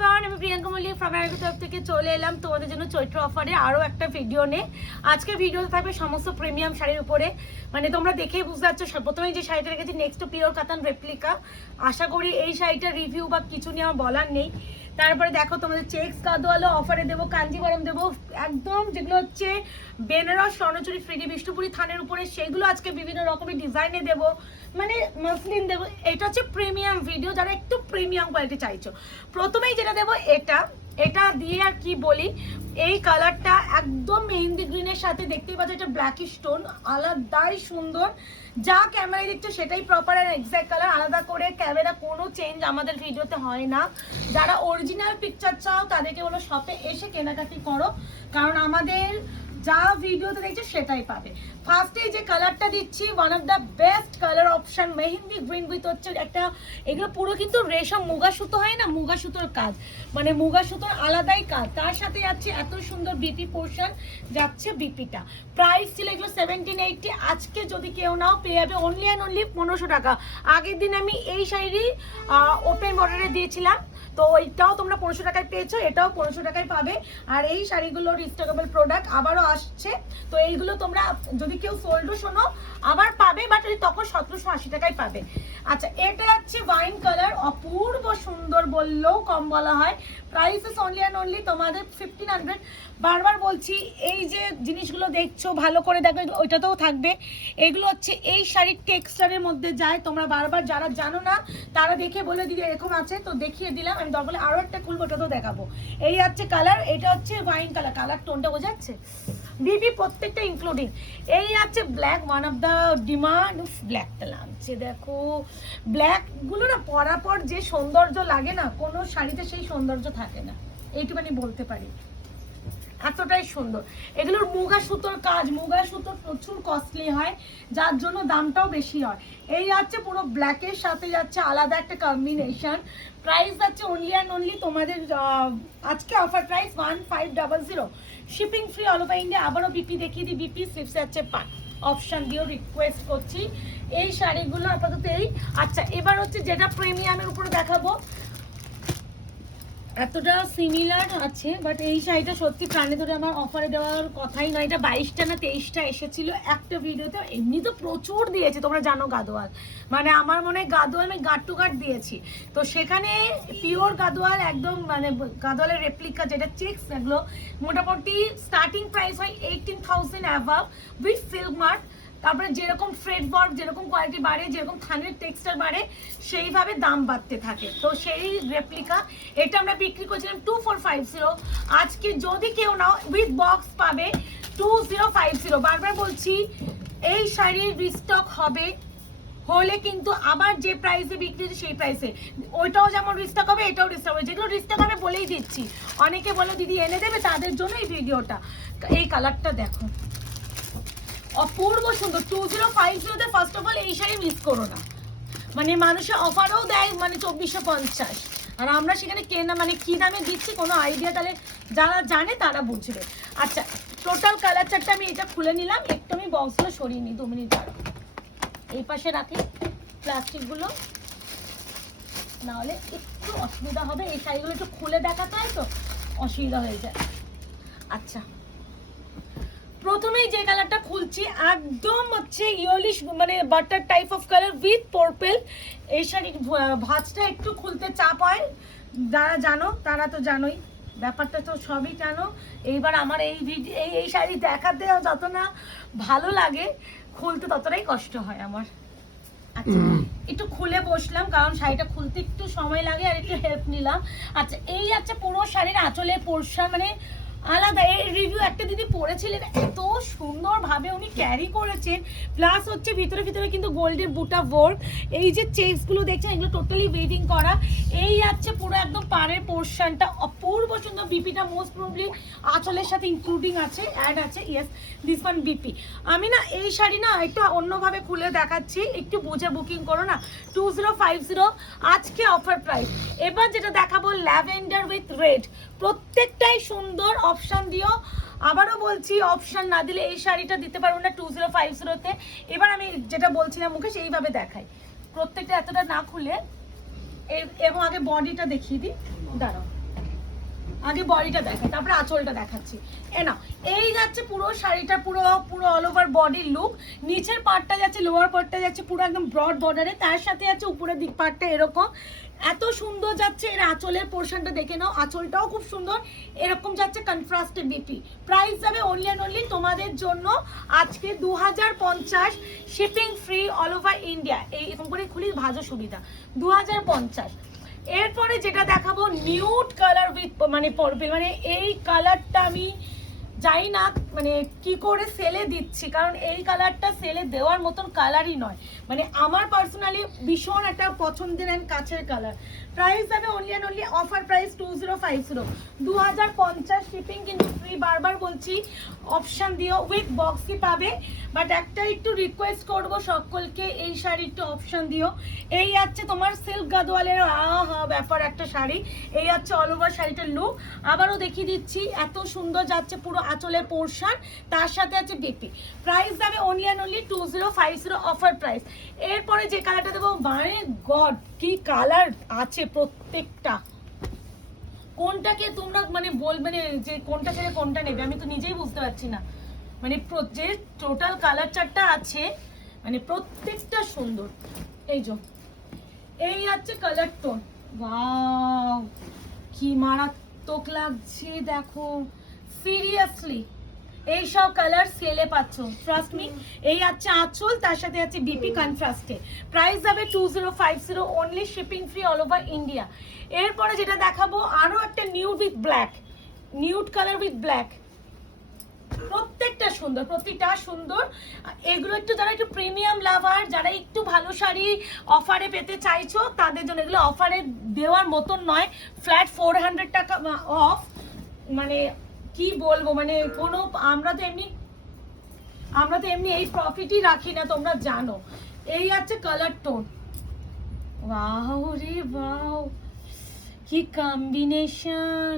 Everyone, আমি Priyanka Mallick from America তরফ থেকে চলে এলাম তোমাদের জন্য চৈত্র অফারে আরও একটা ভিডিও নিয়ে। আজকে ভিডিওতে থাকবে সমস্ত প্রিমিয়াম শাড়ির উপরে, মানে তোমরা দেখেই বুঝতে পারছো। প্রথমে যে শাড়িটা রেখেছি নেক্সট পিওর কাতান রেপ্লিকা। আশা করি এই শাড়িটার রিভিউ বা কিছু নিয়ে আমার বলার নেই। তারপরে দেখো তোমাদের চেক্স গাদোয়ালো অফারে দেবো, কাঞ্জিভারম দেবো, একদম যেগুলো হচ্ছে বেনারস স্বর্ণচুরি ফ্রিডি বিষ্ণুপুরি থানের উপরে, সেগুলো আজকে বিভিন্ন রকমের ডিজাইনে দেবো, মানে মসলিন দেবো। এটা হচ্ছে প্রিমিয়াম ভিডিও, যারা একটু প্রিমিয়াম কোয়ালিটি চাইছো। প্রথমেই যেটা দেবো এটা দিয়ে আর কি বলি, এই কালারটা একদম মেহেন্দি গ্রিনের সাথে দেখতেই পাচ্ছ, এটা ব্ল্যাকিশ স্টোন, আলাদাই সুন্দর। যা ক্যামেরায় দেখছো সেটাই প্রপার আর এক্স্যাক্ট কালার, আলাদা করে ক্যামেরা কোনো চেঞ্জ আমাদের ভিডিওতে হয় না। যারা অরিজিনাল পিকচার চাও তাদেরকে বলো শপে এসে কেনাকাটি করো, কারণ আমাদের যা ভিডিওতে দেখছো সেটাই পাবে। ফার্স্টে যে কালারটা দিচ্ছি, one of the best colour option, mehendi green with হচ্ছে একটা, এগুলো পুরো কিন্তু রেশম মুগা সুতো হয় না, মুগা সুতোর কাজ, মানে মুগা সুতোর আলাদাই কাজ। তার সাথে যাচ্ছে এত সুন্দর বিপি পোর্শন, যাচ্ছে বিপিটা। প্রাইস ছিল এগুলো 1780, আজকে যদি কেউ নাও পেয়ে যাবে অনলি অ্যান্ড অনলি 1500 টাকা। আগের দিন আমি এই শাড়ি ওপেন বর্ডারে দিয়েছিলাম, তো এইটাও তোমরা 1500 টাকায় পেয়েছো, এটাও 1500 টাকায় পাবে। আর এই শাড়িগুলো রিস্টকেবল প্রোডাক্ট আবারও আসছে, তো এইগুলো তোমরা যদি কেউ সোল্ডও শোনো আবার পাবে, বাট তখন 1780 টাকায় পাবে। আচ্ছা, এটা হচ্ছে ওয়াইন কালার, অপূর্ব সুন্দর, বললেও কম বলা হয়। Price is only and only তোমাদের 1500। বারবার বলছি, এই যে জিনিসগুলো দেখছো ভালো করে দেখো, ওইটাতেও থাকবে। এগুলো হচ্ছে এই শাড়ির টেক্সচারের মধ্যে যায়, তোমরা বারবার যারা জানো না তারা দেখে বলে দিদি এরকম আছে, তো দেখিয়ে দিলাম। আমি দরকার আরও একটা খুলবো, ওটাতেও দেখাবো। এই হচ্ছে কালার, এটা হচ্ছে ওয়াইন কালার, কালার টোনটা বোঝা যাচ্ছে, বিবি প্রত্যেকটা ইনক্লুডিং। এই আছে black, one of the demand. ব্ল্যাকটা লাগছে দেখো, ব্ল্যাকগুলো না পরার পর যে সৌন্দর্য লাগে না, কোনো শাড়িতে সেই সৌন্দর্য থাকে না, এইটুখানি বলতে পারি, এতটাই সুন্দর। এগুলোর মুগা সুতোর কাজ, মুগা সুতোর প্রচুর কস্টলি হয়, যার জন্য দামটাও বেশি হয়। এই যাচ্ছে পুরো ব্ল্যাকের সাথে যাচ্ছে আলাদা একটা কম্বিনেশন। প্রাইস যাচ্ছে অনলি অ্যান্ড অনলি তোমাদের আজকে offer price 1500, shipping free all over India. আবারও বিপি দেখিয়ে দিই, বিপি স্লিপস যাচ্ছে অপশান দিয়েও রিকোয়েস্ট করছি। এই শাড়িগুলো আপাতত এই। আচ্ছা, এবার হচ্ছে যেটা প্রিমিয়ামের উপরে দেখাবো, এতটা সিমিলার আছে, বাট এই শাড়িটা সত্যি প্রাণে ধরে আমার অফারে দেওয়ার কথাই নয়। এটা 22টা না 23টা এসেছিল একটা ভিডিওতে, এমনি তো প্রচুর দিয়েছি, তোমরা জানো গাদোয়াল, মানে আমার মনে হয় গাদোয়াল আমি গাট টু গাট দিয়েছি, তো সেখানে পিওর গাদোয়াল একদম, মানে গাদোয়ালের রেপ্লিকা যেটা চেক্স, এগুলো মোটামুটি স্টার্টিং প্রাইস হয় 18,000 অ্যাভাব উইথ সিল্ক মার্ক। তারপরে যেরকম ফ্রেড ওয়ার্ক, যেরকম কোয়ালিটি বাড়ে, যেরকম থানের টেক্সচার বাড়ে, সেইভাবে দাম বাড়তে থাকে। তো সেই রেপ্লিকা এটা আমরা বিক্রি করছিলাম 2450। আজকে যদি কেউ নাও উইথ বক্স পাবে 2050। বারবার বলছি, এই শাড়ির রিস্টক হবে, হলে কিন্তু আবার যে প্রাইসে বিক্রি হচ্ছে সেই প্রাইসে ওইটাও যেমন রিস্টক হবে, এটাও রিস্টক হবে। যেগুলো রিস্টক হবে বলেই দিচ্ছি, অনেকে বলে দিদি এনে দেবে, তাদের জন্য এই ভিডিওটা। এই কালারটা দেখো, অপূর্ব সুন্দর। 2050-তে ফার্স্ট অফ অল এই শাড়ি মিস করো না, মানে মানুষের অফারও দেয় মানে 2450, আর আমরা সেখানে কেনা মানে কি দামে দিচ্ছি কোনো আইডিয়া, তাহলে যারা জানে তারা বুঝবে। আচ্ছা, টোটাল কালার চারটা আমি এটা খুলে নিলাম, একটু আমি বক্সগুলো সরিয়ে নিই, 2 মিনিট দাঁড়াও, এই পাশে রাখি প্লাস্টিকগুলো, নাহলে একটু অসুবিধা হবে। এই শাড়িগুলো একটু খুলে দেখাতে হয় তো অসুবিধা হয়ে যায়। আচ্ছা, প্রথমেই যে কালারটা খুলছি একদম হচ্ছে ইয়েলিশ, মানে butter type of colour with purple. এই শাড়ির ভাঁজটা একটু খুলতে চাপ হয়, যারা জানো তারা তো জানোই, ব্যাপারটা তো সবই জানো। এইবার আমার এই শাড়ি দেখাতে যত না ভালো লাগে, খুলতে ততটাই কষ্ট হয় আমার। আচ্ছা, একটু খুলে বসলাম, কারণ শাড়িটা খুলতে একটু সময় লাগে, আর একটু হেল্প নিলাম। আচ্ছা, এই আছে পুরো শাড়ির আঁচলের পোর্শন, মানে আলাদা। এই রিভিউ একটা দিদি পরেছিলেন, এত সুন্দরভাবে উনি ক্যারি করেছেন, প্লাস হচ্ছে ভিতরে ভিতরে কিন্তু গোল্ডের বুটা ওয়ার্ক। এই যে চেকসগুলো দেখছেন, এগুলো টোটালি ওয়েভিং করা। এই আছে পুরো একদম পাড়ের পোর্শনটা, অপূর্ব সুন্দর। বিপিটা মোস্ট প্রবলি আঁচলের সাথে ইনক্লুডিং আছে, অ্যাড আছে, ইয়েস দিস ওয়ান বিপি। আমি না এই শাড়ি না একটু অন্যভাবে খুলে দেখাচ্ছি, একটু বুঝে বুকিং করো না। 2050 আজকে অফার প্রাইস। এবার যেটা দেখাবো ল্যাভেন্ডার উইথ রেড, প্রত্যেকটাই সুন্দর। অপশান দিও, আবারও বলছি অপশান না দিলে এই শাড়িটা দিতে পারবো না 2050-তে। এবার আমি যেটা বলছিলাম মুখে সেইভাবে দেখাই, প্রত্যেকটা এতটা না খুলে, এবং আগে বডিটা দেখিয়ে দিই, দাঁড়াও আগে বডিটা দেখাই, তারপরে আঁচলটা দেখাচ্ছি। না এই যাচ্ছে পুরো শাড়িটা, পুরো পুরো অল ওভার বডির লুক। নিচের পার্টটা যাচ্ছে, লোয়ার পার্টটা যাচ্ছে পুরো একদম ব্রড বর্ডারে, তার সাথে যাচ্ছে উপরের দিক পার্টটা এরকম এত সুন্দর যাচ্ছে। এর আঁচলের পোর্শনটা দেখে নাও, আঁচলটাও খুব সুন্দর, এরকম যাচ্ছে কন্ট্রাস্টে বিপি। প্রাইস যাবে অনলি অ্যান্ড অনলি তোমাদের জন্য আজকে 2050, shipping free all over India. এইরকম করে খুলি ভাজো সুবিধা, 2050। এরপরে যেটা দেখাবো নিউড কালার উইথ মানে পার্পল, মানে এই কালারটা আমি জানি না মানে কি করে সেলে দিচ্ছি, কারণ এই কালারটা সেলে দেওয়ার মতন কালারই নয়, মানে আমার পার্সোনালি ভীষণ একটা পছন্দের অ্যান্ড কাছের কালার। প্রাইস যাবে only and only offer price 2050, 2050 shipping কিন্তু ফ্রি। বারবার বলছি অপশান দিও, উইথ বক্সই পাবে, বাট একটা একটু রিকোয়েস্ট করবো সকলকে, এই শাড়ি একটু অপশান দিও। এই আছে তোমার সিল্ক গাদোয়ালের ব্যাপার একটা শাড়ি, এই আছে অল ওভার শাড়িটার লুক। আবারও দেখিয়ে দিচ্ছি, এত সুন্দর যাচ্ছে পুরো আঁচলের পোর্শন, তার সাথে আছে বিপি। প্রাইস যাবে only and only 2050 offer price. এরপরে যে কালারটা দেবো, মানে গড কি কালার আছে প্রত্যেকটা, কোনটাকে তোমরা মানে বলবে না যে কোনটা ছেড়ে কোনটা নেবে, আমি তো নিজেই বুঝতে পারছি না। মানে যে টোটাল কালার চারটা আছে মানে প্রত্যেকটা সুন্দর। এই যে এই আছে কালার টোন, ওয়াও কি মারাত্মক লাগছে দেখো, সিরিয়াসলি এইসব কালার সেলে পাচ্ছ, ট্রাস্ট মি। এই আছে আঁচল, তার সাথে আছে বিপি কন্ট্রাস্টে। প্রাইস যাবে 2050, only shipping free all over India. এরপরে যেটা দেখাবো আরো একটা nude with black, nude colour with black, প্রত্যেকটা সুন্দর, প্রতিটা সুন্দর। এগুলো একটু যারা একটু প্রিমিয়াম লাভার, যারা একটু ভালো শাড়ি অফারে পেতে চাইছো তাদের জন্য, এগুলো অফারে দেওয়ার মতন নয়, ফ্ল্যাট 400 টাকা অফ, মানে কি বলবো, মানে কোনো আমরা তো এমনি এই প্রফিটই রাখি না, তোমরা জানো। এই আছে কালার টোন, ওয়াও রে ওয়াও কি কম্বিনেশন,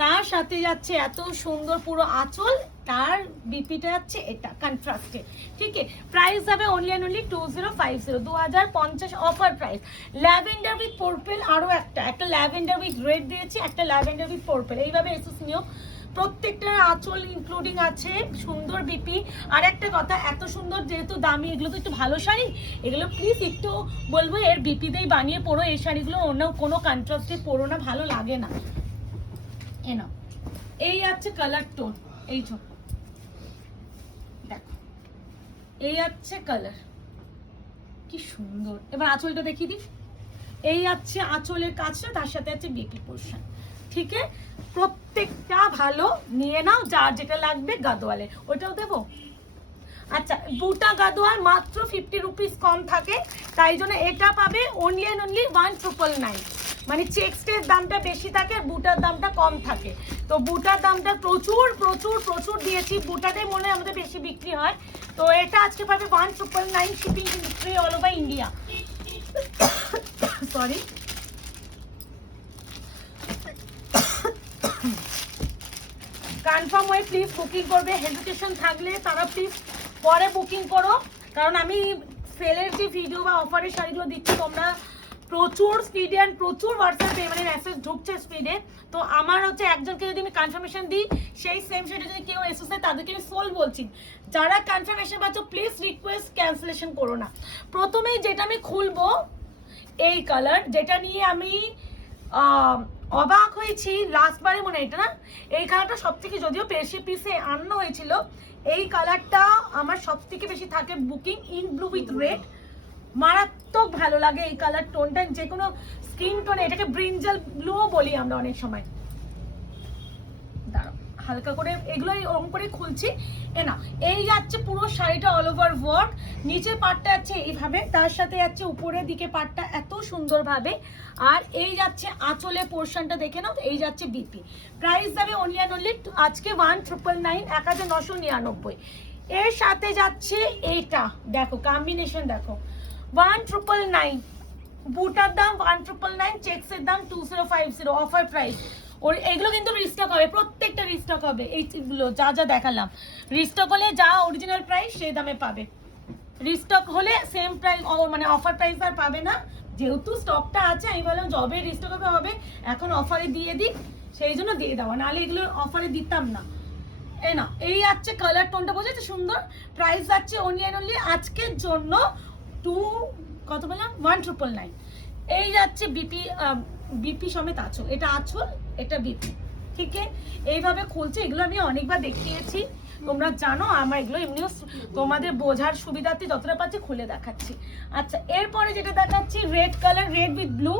তার সাথে যাচ্ছে এত সুন্দর পুরো আঁচল, তার বিপিটা যাচ্ছে এটা কন্ট্রাস্টে, ঠিক আছে। প্রাইস যাবে only and only 2050, 2050 offer price. Lavender with purple, আরো একটা ল্যাভেন্ডার উইথ রেড দিয়েছি, একটা ল্যাভেন্ডার উইথ পার্পল, এইভাবে এসেস নিও। প্রত্যেকটার আঁচল ইনক্লুডিং আছে, সুন্দর বিপি। আর একটা কথা, এত সুন্দর যেহেতু দামি, এগুলো তো একটু ভালো শাড়ি, এগুলো প্লিজ একটু বলবো এর বিপিতেই বানিয়ে পরো, এই শাড়িগুলো অন্য কোনো কন্ট্রাস্টে পরো না, ভালো লাগে না। এনো এই আছে কালার টোন, এই যে দেখো এই আছে কালার, কি সুন্দর। এবার আঁচলটা দেখিয়ে দিই, এই আছে আঁচলের কাজটা, তার সাথে আছে বিপি পোর্শন, ঠিক আছে। প্রত্যেকটা ভালো নিয়ে নাও, যার যেটা লাগবে। গাদোয়ালে ওইটাও দেবো, আচ্ছা বুটা গাদোয়াল মাত্র 50 রুপিস কম থাকে, তাই জন্য এটা পাবে অনলি অ্যান্ড অনলি 1999, মানে চেক্সটের দামটা বেশি থাকে আর বুটার দামটা কম থাকে। তো বুটার দামটা প্রচুর প্রচুর প্রচুর দিয়েছি, বুটাটাই মনে হয় আমাদের বেশি বিক্রি হয়। তো এটা আজকে পাবে 1999, shipping free all over India. Sorry, confirm হয়ে প্লিজ বুকিং করবে, হেজিটেশন থাকলে তারা প্লিজ পরে বুকিং করো, কারণ আমি সেলের যে ভিডিও বা অফারের শাড়িগুলো দিচ্ছি তোমরা প্রচুর স্পিডে অ্যান্ড প্রচুর হোয়াটসঅ্যাপে মানে মেসেজ ঢুকছে স্পিডে। তো আমার হচ্ছে একজনকে যদি আমি কনফার্মেশন দিই, সেই সেম শাড়ি যদি কেউ এসেছে তাদেরকে আমি সোল বলছি। যারা কনফার্মেশন পাচ্ছ প্লিজ রিকোয়েস্ট ক্যান্সেলেশন করো না। প্রথমেই যেটা আমি খুলবো এই কালার, যেটা নিয়ে আমি অবাক হয়েছি লাস্টবারে, মনে হয় এটা না, এই কালারটা সব থেকে, যদিও বেশি পিসে আনানো হয়েছিল, এই কালারটা আমার সব থেকে বেশি থাকে booking. In blue with red, মারাত্মক ভালো লাগে এই কালার টোনটা, যে কোনো স্কিন টোনে, এটাকে ব্রিঞ্জাল ব্লুও বলি আমরা অনেক সময়। দাঁড়াও হালকা করে এগুলো ওরকম করে খুলছি। না এই যাচ্ছে পুরো শাড়িটা অল ওভার ওয়ার্ক, নিচের পাটটা যাচ্ছে এইভাবে, তার সাথে যাচ্ছে উপরের দিকে পাটটা এত সুন্দরভাবে, আর এই যাচ্ছে আঁচলের পোর্শনটা দেখে নাও, এই যাচ্ছে বিপি। প্রাইস যাবে অনলি অ্যান্ড অনলি আজকে 1999, 1999। এর সাথে যাচ্ছে এইটা, দেখো কম্বিনেশন দেখো, 1999, বুটার দাম 1999, চেক্সের দাম 2050 অফার প্রাইস। ওর এগুলো কিন্তু রিস্টক হবে, প্রত্যেকটা রিস্টক হবে, এইগুলো যা যা দেখালাম রিস্টক হলে যা অরিজিনাল প্রাইস সেই দামে পাবে, রিস্টক হলে সেম প্রাইস মানে অফার প্রাইস আর পাবে না, যেহেতু স্টকটা আছে আমি বললাম যবে রিস্টক হবে এখন অফারে দিয়ে দিই, সেই জন্য দিয়ে দেওয়া, নাহলে এগুলো অফারে দিতাম না। এই না, এই যাচ্ছে কালার টোনটা বোঝাচ্ছে সুন্দর। প্রাইস যাচ্ছে অনলি অ্যান্ড অনলি আজকের জন্য কত বললাম 1999। এই যাচ্ছে বিপি সমেত আঁচল, এটা আঁচল এটা বিপি, ঠিক আছে। এইভাবে খুলছে, এগুলো আমি অনেকবার দেখিয়েছি, তোমরা জানো আমার এগুলো এমনিও তোমাদের বোঝার সুবিধার্থে যতটা পাচ্ছি খুলে দেখাচ্ছি। আচ্ছা, এরপরে যেটা দেখাচ্ছি red colour, red with blue,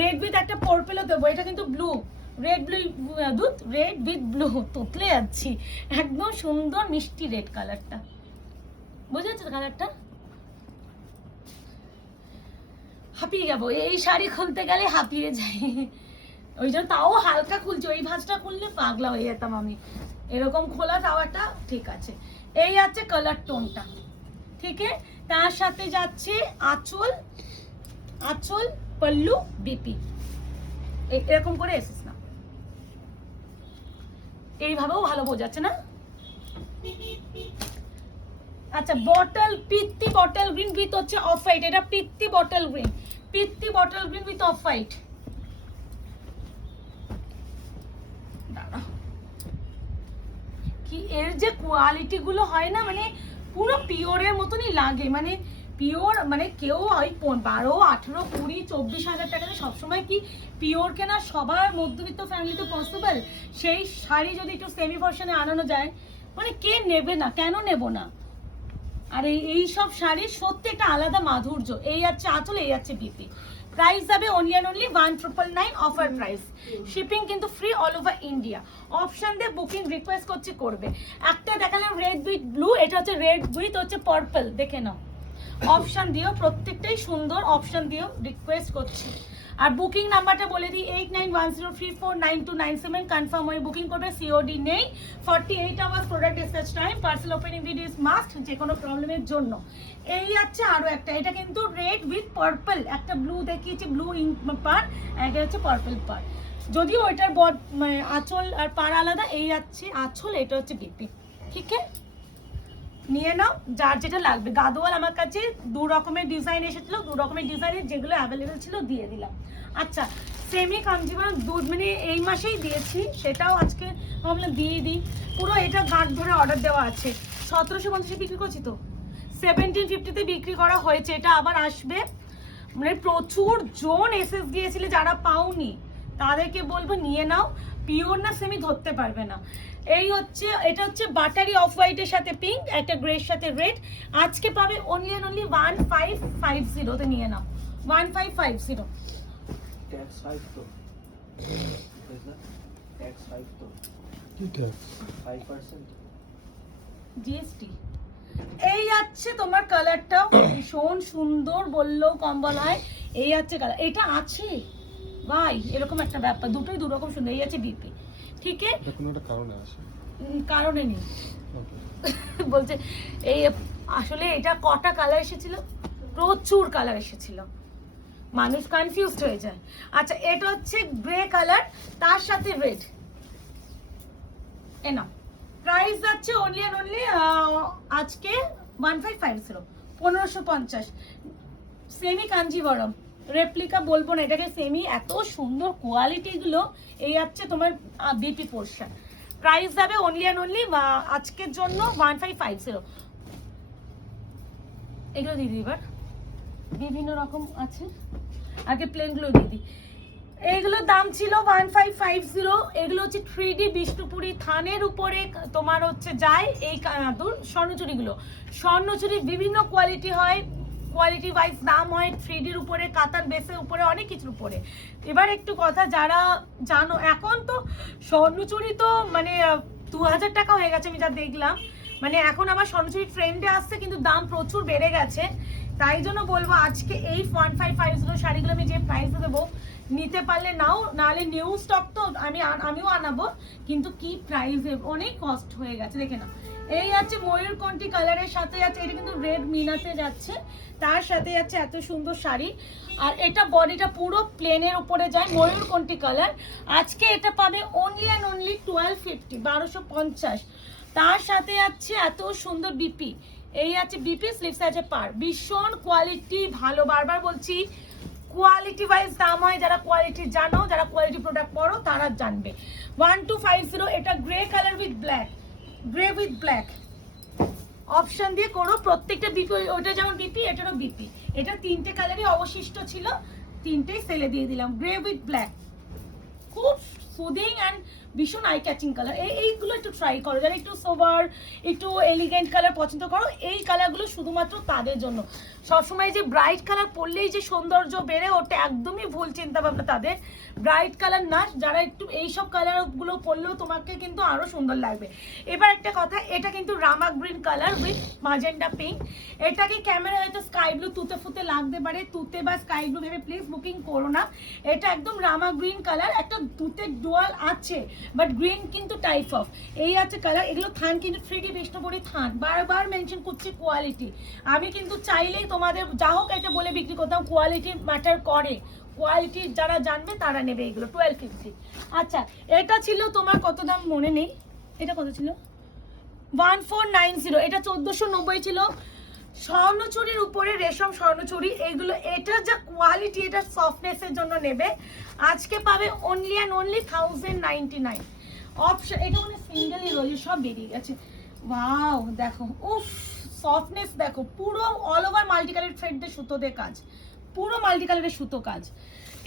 red with একটা পার্পলও দেবো, এটা কিন্তু ব্লু, রেড ব্লু দুধ, রেড উইথ ব্লু, তুতলে যাচ্ছি, একদম সুন্দর মিষ্টি রেড কালারটা, বুঝে যাচ্ছে কালারটা। হাঁপিয়ে যাবো, এই শাড়ি খুলতে গেলে হাঁপিয়ে যাই, ওই জন্য তাও হালকা খুলছি, ওই ভাঁজটা খুললে পাগলা হয়ে যেতাম আমি, এরকম খোলা তাও একটা ঠিক আছে। এই আছে কালার টোনটা, ঠিক আছে। তার সাথে যাচ্ছে আঁচল, আঁচল পল্লু বিপি, এরকম করে এসেছ না, এইভাবেও ভালো বোঝাচ্ছে না। আচ্ছা, বটল পিত্তি বটল গ্রিন উইথ হচ্ছে অফ হোয়াইট, এটা পিত্তি বটল গ্রিন, পিত্তি bottle green with off white. কি এর যে কোয়ালিটি গুলো হয় না, মানে পুরো পিওরের মতনই লাগে, মানে পিওর, মানে কেউ ওই 12, 18, 20, 24 হাজার টাকাতে সবসময় কি পিওর কেনা সবার মধ্যবিত্ত ফ্যামিলিতে পসিবল? সেই শাড়ি যদি একটু সেমি ভার্সনে আনানো যায়, মানে কে নেবে না, কেন নেব না? আর এই সব শাড়ির সত্যি একটা আলাদা মাধুর্য। এই যাচ্ছে আঁচল, এই যাচ্ছে বিপি। প্রাইস যাবে only and only 1999 offer price, shipping কিন্তু free all over India. Option দিয়ে বুকিং রিকোয়েস্ট করছি, করবে। একটা দেখালাম রেড উইথ ব্লু, এটা হচ্ছে রেড উইথ হচ্ছে পার্পল, দেখে নাও। অপশন দিও, প্রত্যেকটাই সুন্দর, অপশন দিও, রিকোয়েস্ট করছি। আর বুকিং নাম্বারটা বলে দিই 8910349297, কনফার্ম হয়ে বুকিং করবে, সিওডি নেই, 48 hours product dispatch time, parcel opening video is must, যে কোনো প্রবলেমের জন্য। এই আছে আরো একটা, এটা কিন্তু রেড উইথ পার্পল, একটা ব্লু দেখিয়েছি, ব্লু পার, একটা হচ্ছে পার্পল পার, যদিও ওইটার আঁচল আর পার আলাদা। এই যাচ্ছে আঁচল, এটা হচ্ছে বিপি, ঠিক আছে। নিয়ে নাও যার যেটা লাগবে। গাদোয়াল আমার কাছে 2 রকমের ডিজাইন এসেছিল, 2 রকমের ডিজাইনের যেগুলো অ্যাভেলেবেল ছিল দিয়ে দিলাম। আচ্ছা, সেমি কাঞ্জিভারম দুধ মানে এই মাসেই দিয়েছি, সেটাও আজকে ভাবলাম দিয়ে দিই। পুরো এটা গাঁট ধরে অর্ডার দেওয়া আছে, 1750 বিক্রি করছি তো, 1750-তে বিক্রি করা হয়েছে, এটা আবার আসবে। মানে প্রচুর জন এসএস দিয়েছিলে, যারা পাওনি তাদেরকে বলবো নিয়ে নাও, পিওর না সেমি ধরতে পারবে না। এই হচ্ছে, এটা হচ্ছে বাটারি অফ হোয়াইটের সাথে পিঙ্ক, একটা গ্রের সাথে রেড, আজকে পাবে অনলি এন্ড অনলি 1550 তে, নিয়ে নাও 1550। ট্যাক্স 5 তো, ট্যাক্স 5 তো, কি ট্যাক্স? 5% জিএসটি। এই আছে তোমার কালারটাও ভীষণ সুন্দর, বললেও কম বলা হয়। এই আছে কালার, এটা আছে ভাই, এরকম একটা ব্যাপার, দুটোই 2 রকম সুন্দর। এই আছে বিপি, ঠিক আছে, কোনো একটা কারণে আসে, কারণে নেই বলছে। এই আসলে এটা কটা কালার এসেছিল, প্রচুর কালার এসেছিল, মানুষ কনফিউজড হয়ে যায়। আচ্ছা, এটা হচ্ছে গ্রে কালার, তার সাথে রেড। এ নাও, প্রাইস যাচ্ছে অনলি এন্ড অনলি আজকে 1550, 1550। সেমি কাঞ্জিভরম, রেপ্লিকা বলবো না, এটাকে সেমি, এত সুন্দর কোয়ালিটি গুলো। এই যাচ্ছে তোমার বিপি পোর্শন, প্রাইস যাবে অনলি এন্ড অনলি আজকের জন্য 1550। এগুলো দিয়ে দিই, এবার বিভিন্ন রকম আছে, আগে প্লেনগুলো দিয়ে দিই। এইগুলোর দাম ছিল 1550। এগুলো হচ্ছে 3D বিষ্ণুপুরি থানের উপরে তোমার হচ্ছে যায় এই স্বর্ণচুরিগুলো। স্বর্ণচুরি বিভিন্ন কোয়ালিটি হয়, কোয়ালিটি ওয়াইজ দাম হয়, 3Dর উপরে, কাতান বেসের উপরে, অনেক কিছুর উপরে। এবার একটু কথা, যারা জানো এখন তো স্বর্ণচুরি তো মানে 2000 টাকা হয়ে গেছে, আমি যা দেখলাম। মানে এখন আমার স্বর্ণচুরি ট্রেন্ডে আসছে, কিন্তু দাম প্রচুর বেড়ে গেছে। তাই জন্য বলবো আজকে এই 1550 শাড়িগুলো আমি যে প্রাইসে দেবো, নিতে পারলে নাও, নাহলে নিউ স্টক তো আমিও আনাবো, কিন্তু কি প্রাইসে, অনেক কস্ট হয়ে গেছে, দেখে না। এই আছে ময়ূরকণ্ঠী কালারের সাথে আছে, এটা কিন্তু রেড মিনাতে যাচ্ছে, তার সাথে যাচ্ছে এত সুন্দর শাড়ি। আর এটা বডিটা পুরো প্লেনের উপরে যায়, ময়ূরকণ্ঠী কালার। আজকে এটা পাবে অনলি অ্যান্ড অনলি 1250, 1250। তার সাথে আছে এত সুন্দর বিপি, এই আছে বিপি, স্লিভস আছে পার, ভীষণ কোয়ালিটি ভালো, বারবার বলছি কোয়ালিটি ওয়াইজ দাম হয়, যারা কোয়ালিটি জানো, যারা কোয়ালিটি প্রোডাক্ট পরো তারা জানবে। 1250, এটা grey colour with black, grey with black option দিয়ে করো। প্রত্যেকটা বিপি, ওটা যেমন বিপি এটারও বিপি, এটা তিনটে কালারই অবশিষ্ট ছিল, তিনটেই সেলে দিয়ে দিলাম। গ্রে উইথ ব্ল্যাক, খুব সুদিং অ্যান্ড ভীষণ আই ক্যাচিং কালার। এইগুলো একটু ট্রাই করো, যারা একটু সোবার, একটু এলিগেন্ট কালার পছন্দ করো, এই কালারগুলো শুধুমাত্র তাদের জন্য। সবসময় যে ব্রাইট কালার পরলেই যে সৌন্দর্য বেড়ে ওঠে, একদমই ভুল চিন্তা ভাবনা তাদের। ব্রাইট কালার না, যারা একটু এইসব কালারগুলো পরলেও তোমাকে কিন্তু আরো সুন্দর লাগবে। এবার একটা কথা, এটা কিন্তু Rama green colour with magenta pink. এটাকে ক্যামেরা হয়তো স্কাই ব্লু তুতে ফুতে লাগতে পারে, তুতে বা স্কাই ব্লু ভেবে প্লিজ বুকিং করো না। এটা একদম রামা গ্রিন কালার, একটা তুতে ডুয়াল আছে বাট গ্রিন কিন্তু টাইপ অফ, এই আছে কালার। এগুলো থান কিন্তু 3D বিষ্ণুপুরি থান, বারবার মেনশন করছি কোয়ালিটি। আমি কিন্তু চাইলেই তোমাদের যা হোক এটা বলে বিক্রি করতাম, কোয়ালিটি ম্যাটার করে, কোয়ালিটি যারা জানবে তারা নেবে এগুলো। 1250। আচ্ছা, এটা ছিল তোমার কত দাম মনে নেই, এটা কত ছিল 1490, এটা 1490 ছিল। স্বর্ণচুরির উপরে রেশম স্বর্ণচুরি এইগুলো, এটা যা কোয়ালিটি, এটা সফটনেসের জন্য নেবে। আজকে পাবে অনলি অ্যান্ড অনলি 1099 অপশন। এটা মানে সিঙ্গেলই রয়েছে, সব বেরিয়ে গেছে। ওয়াও দেখো, উফ সফটনেস দেখো, পুরো all over multi colour thread দিয়ে সুতো দিয়ে কাজ, পুরো মাল্টি কালারের সুতো কাজ।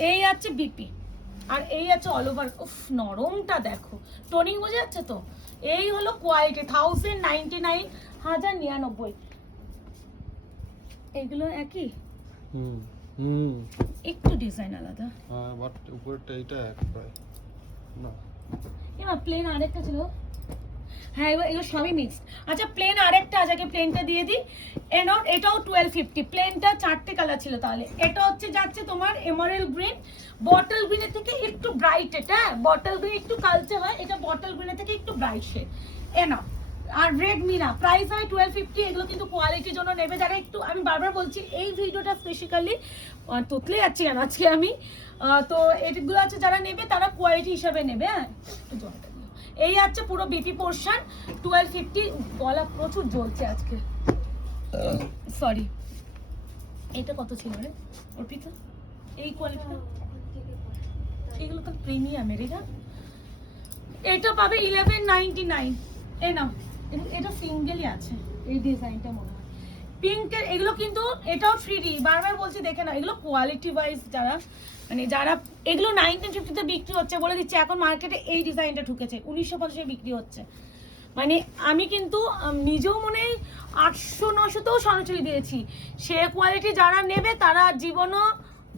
এই আছে বিপি আর এই আছে অল ওভার। উফ নরমটা দেখো, টোনিং বোঝা যাচ্ছে তো। এই হলো কোয়ালিটি, 1099, 1099। এগুলো একই, একটু ডিজাইন আলাদা। হ্যাঁ, বাট উপরটা এটা এক প্রায় না। প্লেন আরেকটা ছিল, হ্যাঁ এগুলো সবই মিক্সড। আচ্ছা প্লেন আরেকটা আছে, আগে প্লেনটা দিয়ে দিই। এটাও 1250, প্লেনটা 4টে কালার ছিল। তাহলে এটা হচ্ছে যাচ্ছে তোমার এমারেল গ্রিন, বটল গ্রিনের থেকে একটু ব্রাইট। এটা বটল গ্রিন একটু কালচে হয়, এটা বটল গ্রিনের থেকে একটু ব্রাইট শেড। আর রেড মিনা, প্রাইস হয় 1250। এগুলো কিন্তু কোয়ালিটির জন্য নেবে যারা একটু, আমি বারবার বলছি এই ভিডিওটা স্পেসিক্যালি তোতলে যাচ্ছি কেন আজকে আমি, তো এগুলো আছে যারা নেবে তারা কোয়ালিটি হিসাবে নেবে। হ্যাঁ, এই আছে পুরো বিপি পোর্শন 1250। গলা প্রচুর জ্বলছে আজকে, সরি। এটা কত ছিল রে অর্পিতা, এই কোয়ালিটিটা? এগুলো তো প্রিমিয়ামের। এটা পাবে 1199। এই নাও, এটা সিঙ্গেলই আছে, এই ডিজাইনটা মনে হয় পিঙ্কের। এগুলো কিন্তু এটাও 3D, বারবার বলছি দেখে না। এগুলো কোয়ালিটি ওয়াইজ যারা মানে যারা এগুলো 1950-তে বিক্রি হচ্ছে, বলে দিচ্ছি এখন মার্কেটে এই ডিজাইনটা ঢুকেছে 1950-এ বিক্রি হচ্ছে। মানে আমি কিন্তু নিজেও মনে 800-900-তেও স্বর্ণচুরি দিয়েছি। সে কোয়ালিটি যারা নেবে তারা জীবনও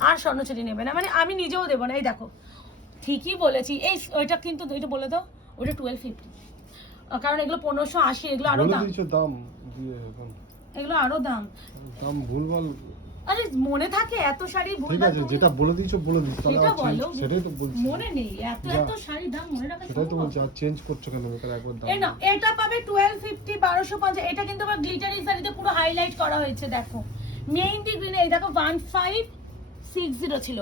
আর স্বর্ণচুরি নেবে না, মানে আমি নিজেও দেবো না। এই দেখো, ঠিকই বলেছি। এই ওইটা কিন্তু এটা বলে দাও, ওটা 1250, কারণ এগুলো 1580, এগুলো আরো দাম। দাম দিয়ে এখন এগুলো আরো দাম ভুলভাল। আরে মনে থাকে এত শাড়ি ভুল? ঠিক আছে, যেটা বলে দিয়েছো বলে দিস, তাহলে সেটা বলো, সেটাই তো বলছি। মনে নেই এত শাড়ি দাম মনে রাখা? সেটাই তো বলছি, আর চেঞ্জ করছো কেন বেকার একবার দাম? না, এটা পাবে 1250, 1250। এটা কিন্তু আবার গ্লিটারি শাড়িতে পুরো হাইলাইট করা হয়েছে। দেখো মেহেন্দি গ্রিন, এই দেখো 1560 ছিল,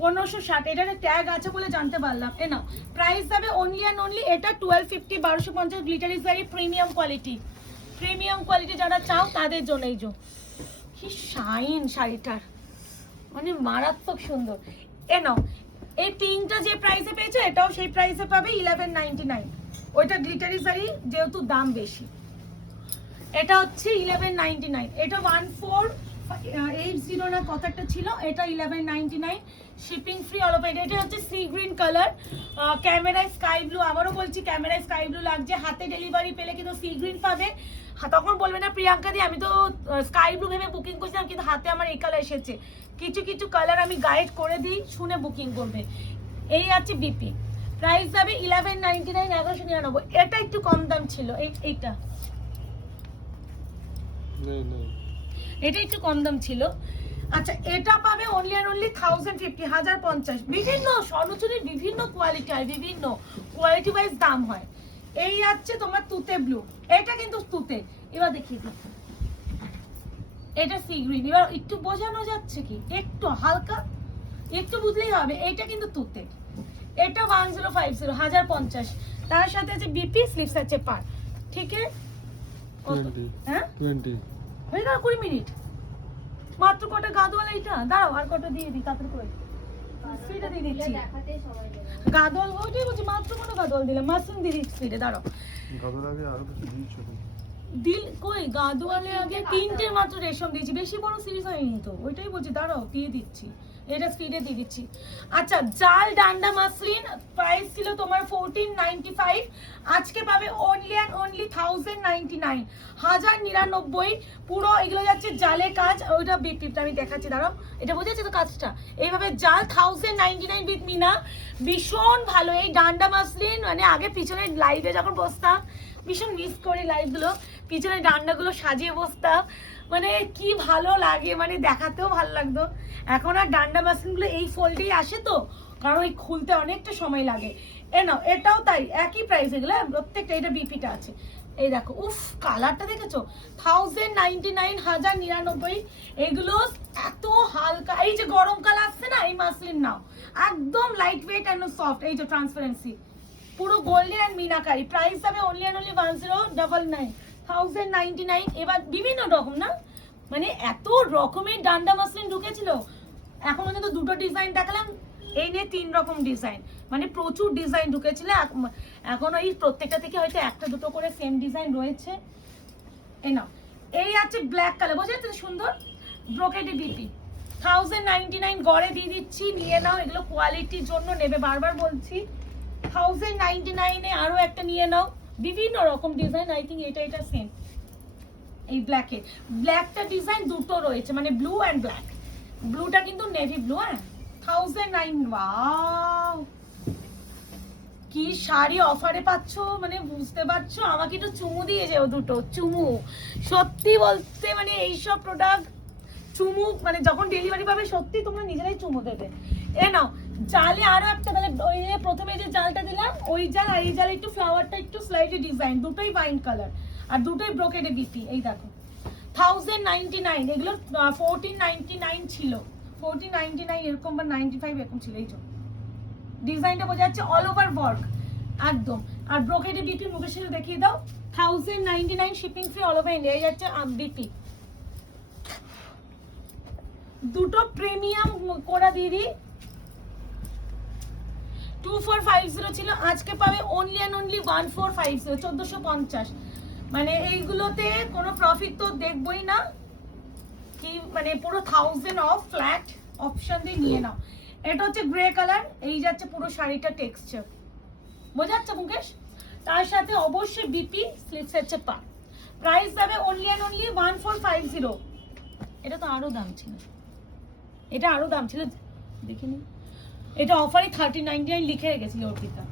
1560। এটার ট্যাগ আছে বলে জানতে পারলাম। এ নাও, প্রাইস যাবে অনলি অ্যান্ড অনলি এটা 1250, 1250 glittery sari, premium quality. Premium quality যারা চাও তাদের জন্য। এই যে কি শাইন শাড়িটার, মানে মারাত্মক সুন্দর। এ নাও, এই পিঙ্কটা যে প্রাইসে পেয়েছো এটাও সেই প্রাইসে পাবে 1199। ওইটা গ্লিটারি শাড়ি যেহেতু দাম বেশি, এটা হচ্ছে 1199। এটা 1480 না কত একটা ছিল, এটা 1199, শিপিং ফ্রি অল ওভার। এটা হচ্ছে সি গ্রিন কালার, ক্যামেরায় স্কাই ব্লু। আবারও বলছি ক্যামেরায় স্কাই ব্লু লাগছে, হাতে ডেলিভারি পেলে কিন্তু সি গ্রিন পাবে। তখন বলবে না প্রিয়াঙ্কা দি আমি তো স্কাই ব্লু ভেবে বুকিং করছিলাম, কিন্তু হাতে আমার এই কালার এসেছে। কিছু কিছু কালার আমি গাইড করে দিই, শুনে বুকিং করবে। এই আছে বিপি, প্রাইস যাবে 1199, 1199। এটা একটু কম দাম ছিল, এইটা এটা একটু কম দাম ছিল। আচ্ছা, এটা পাবে অনলি অ্যান্ড অনলি 1050, 1050। বিভিন্ন স্বর্ণচুরির বিভিন্ন কোয়ালিটি হয়, বিভিন্ন কোয়ালিটি ওয়াইজ দাম হয়। এই আছে তোমার তুতে ব্লু, এটা কিন্তু তুতে। এবার দেখিয়ে দিই, এটা সি গ্রিন। এবার একটু বোঝানো যাচ্ছে কি, একটু হালকা একটু বুঝলেই হবে। এটা কিন্তু তুতে, এটা 1050, 1050। তার সাথে আছে বিপি, স্লিপস আছে পার। ঠিক আছে, হ্যাঁ 20 হয়ে গেল 20 মিনিট। মাত্র কটা গাদোয়াল এইটা, দাঁড়াও আর কটা দিয়ে দিই তাড়াতাড়ি করে, স্পিডে দিয়ে দিচ্ছি। গাদোয়াল ওইটাই বলছি, মাত্র কটা গাদোয়াল দিলাম, মাশরুম দিয়ে দিচ্ছি স্পিডে, দাঁড়াও। গাদর আগে আরো কিছু দিয়েছো তুমি। দিল কই গাদোয়ালে আগে 3টে মাত্র রেশম দিয়েছি, বেশি বড় সিরিজ হয়নি তো, ওইটাই বলছি, দাঁড়াও দিয়ে দিচ্ছি, এটা স্পিডে দিয়ে দিচ্ছি। আচ্ছা, জাল ডান্ডা মাসলিন প্রাইস ছিল তোমার 1495, আজকে পাবে অনলি অ্যান্ড অনলি 1099, 1099। পুরো এগুলো যাচ্ছে জালে কাজ, ওইটা বিপিটা আমি দেখাচ্ছি, দাঁড়াও, এটা বোঝা যাচ্ছে তো কাজটা, এইভাবে জাল 1099 উইথ মিনা। ভীষণ ভালো এই ডান্ডা মাসলিন, মানে আগে পিছনে লাইভে যখন বসতাম ভীষণ মিস করি লাইভগুলো, পিছনে ডান্ডাগুলো সাজিয়ে বসতাম, মানে কি ভালো লাগে, মানে দেখাতেও ভালো লাগতো। এখন আর ডান্ডা মাসলিনগুলো এই ফোল্ডেই আসে তো, কারণ ওই খুলতে অনেকটা সময় লাগে। এ নাও, এটাও তাই, একই প্রাইস, এগুলো প্রত্যেকটা, এটা বিপিটা আছে, এই দেখো, উফ কালারটা দেখেছো, 1099, 1099। এগুলো এত হালকা, এই যে গরমকাল আসছে না, এই মাসলিন নাও, একদম লাইট ওয়েট অ্যান্ড সফট, এই যে ট্রান্সপারেন্সি, পুরো গোল্ডেন অ্যান্ড মিনাকারি। প্রাইস হবে অনলি অ্যান্ড অনলি 1099, 1099। এবার বিভিন্ন রকম না, মানে এত রকমের ডান্ডা মাসলিন ঢুকেছিল, এখন পর্যন্ত দুটো ডিজাইন দেখালাম, এই নিয়ে 3 রকম ডিজাইন, মানে প্রচুর ডিজাইন ঢুকেছিল। এখন ওই প্রত্যেকটা থেকে হয়তো একটা দুটো করে সেম ডিজাইন রয়েছে। এই নাও, এই আছে ব্ল্যাক কালার, বোঝা যাচ্ছে সুন্দর, ব্রোকেডি বিপি, 1099 গড়ে দিয়ে দিচ্ছি, নিয়ে নাও, এগুলো কোয়ালিটির জন্য নেবে, বারবার বলছি। 1099 এ আরো একটা নিয়ে নাও, বিভিন্ন রকম ডিজাইন, আই থিঙ্ক এটা সেম, এই ব্ল্যাকের, ব্ল্যাকটা ডিজাইন দুটো রয়েছে, মানে ব্লু অ্যান্ড ব্ল্যাক, ব্লুটা কিন্তু নেভি ব্লু। হ্যাঁ, 1009, ওয়াও কি শাড়ি অফারে পাচ্ছো, মানে বুঝতে পারছো, আমাকে একটু চুমু দিয়ে যেও, দুটো চুমু, সত্যি বলতে মানে এইসব প্রোডাক্ট চুমু, মানে যখন ডেলিভারি পাবে সত্যি তোমরা নিজেরাই চুমু দেবে। এ নাও, জালে আরো একটা, তাহলে ওই যে প্রথমে যে জালটা দিলাম ওই জাল, আর এই জালে একটু ফ্লাওয়ারটা একটু স্লাইডলি ডিজাইন, দুটোই ওয়াইন কালার আর দুটোই ব্রোকেডে বিপি। এই দেখো 1099, এগুলো 1499 ছিল, 1499 এরকম বা 95 এরকম ছিল। এই যে ডিজাইনটা বোঝা যাচ্ছে, অল ওভার ওয়ার্ক একদম, আর ব্রোকেডে বিপি মুখের দেখিয়ে দাও, 1099 shipping free all over India. এই যাচ্ছে বিপি, দুটো প্রিমিয়াম কোরা দিদি 2450 ছিল, আজকে পাবে অনলি অ্যান্ড অনলি 1450, 1450। মানে এইগুলোতে কোনো প্রফিট তো দেখবই না, কি মানে পুরো 1000 অফ ফ্ল্যাট অপশন দিয়ে নিয়ে নাও। এটা হচ্ছে গ্রে কালার, এই যাচ্ছে পুরো শাড়িটা টেক্সচার, বোঝা যাচ্ছে মুকেশ। তার সাথে অবশ্যই বিপি স্লিভস হচ্ছে পা, প্রাইস যাবে অনলি অ্যান্ড অনলি 1450। এটা তো আরো দাম ছিল, এটা আরো দাম ছিল, দেখিনি, এটা অফারে 3099 লিখে রেখেছিল অর্পিতা।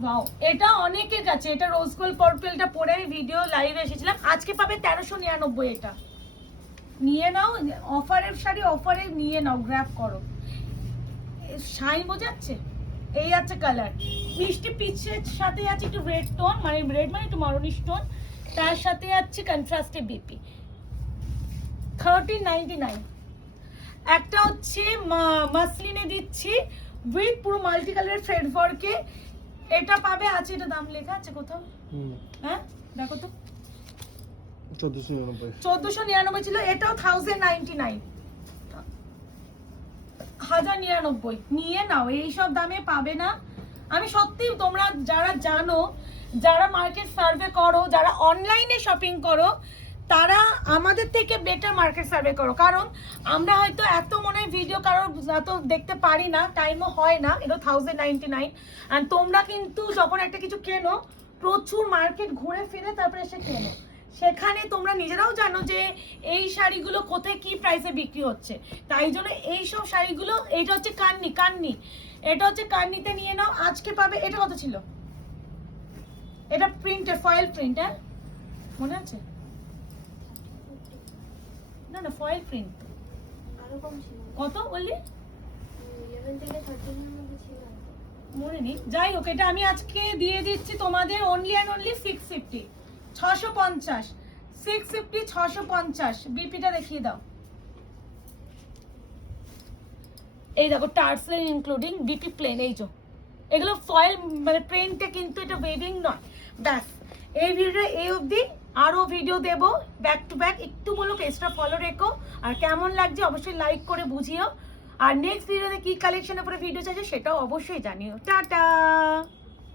ওয়াও, এটা অনেকের কাছে, এটা রোজ গোল্ড পার্পলটা পরে আমি ভিডিও লাইভে এসেছিলাম, আজকে পাবে 1399। এটা নিয়ে নাও, অফারের শাড়ি অফারে নিয়ে নাও, গ্র্যাব করো, শাইন বোঝাচ্ছে। এই আছে কালার, মিষ্টি পিচের সাথে আছে একটু রেড টোন, মানে রেড মানে একটু মারুনি টোন, তার সাথে আছে কন্ট্রাস্টে বিপি, 1399। একটা হচ্ছে মাসলিনে দিচ্ছি উইথ পুরো মাল্টি কালারের থ্রেড ওয়ার্কে, এটা পাবে, আছে এটা দাম লেখা আছে কোথাও, হ্যাঁ দেখো তো, 1499 ছিল, এটাও 1099, 1099 নিয়ে নাও, এইসব দামে পাবে না। আমি সত্যি, তোমরা যারা জানো, যারা মার্কেট সার্ভে করো, যারা অনলাইনে শপিং করো, তারা আমাদের থেকে বেটার মার্কেট সার্ভে করো, কারণ আমরা হয়তো এত মনে হয় ভিডিও কারোর এত দেখতে পারি না, টাইমও হয় না। এটা 1099, আর তোমরা কিন্তু যখন একটা কিছু কেনো প্রচুর মার্কেট ঘুরে ফিরে তারপরে এসে কেনো, সেখানে তোমরা নিজেরাও জানো যে এই শাড়িগুলো কোথায় কি প্রাইসে বিক্রি হচ্ছে, তাই জন্য এইসব শাড়িগুলো, এইটা হচ্ছে কান্নি, এটা হচ্ছে কান্নিতে নিয়ে নাও, আজকে পাবে। এটা কত ছিল, এটা প্রিন্টের ফয়েল প্রিন্ট, হ্যাঁ মনে আছে, না না ফয়েল প্রিন্ট, আরো কম ছিল, কত বললি, 11 থেকে 13 এর মধ্যে ছিল, মনে নেই, যাই হোক, এটা আমি আজকে দিয়ে দিচ্ছি তোমাদের অনলি অ্যান্ড অনলি 650, 650, 650, 650। বিপিটা দেখিয়ে দাও, এই দেখো টার্সেল ইনক্লুডিং বিপি প্লেন, এই যে এগুলো ফয়েল মানে প্রিন্টে, কিন্তু এটা ওয়েভিং নয়। ব্যাস, এই ভিডিওটা এই অবধি। আরও ভিডিও দেবো ব্যাক টু ব্যাক, একটু বলো পেজটা ফলো রেখো, আর কেমন লাগছে অবশ্যই লাইক করে বুঝিও, আর নেক্সট ভিডিওতে কী কালেকশনের উপরে ভিডিও চাইছে সেটাও অবশ্যই জানিও। টাটা।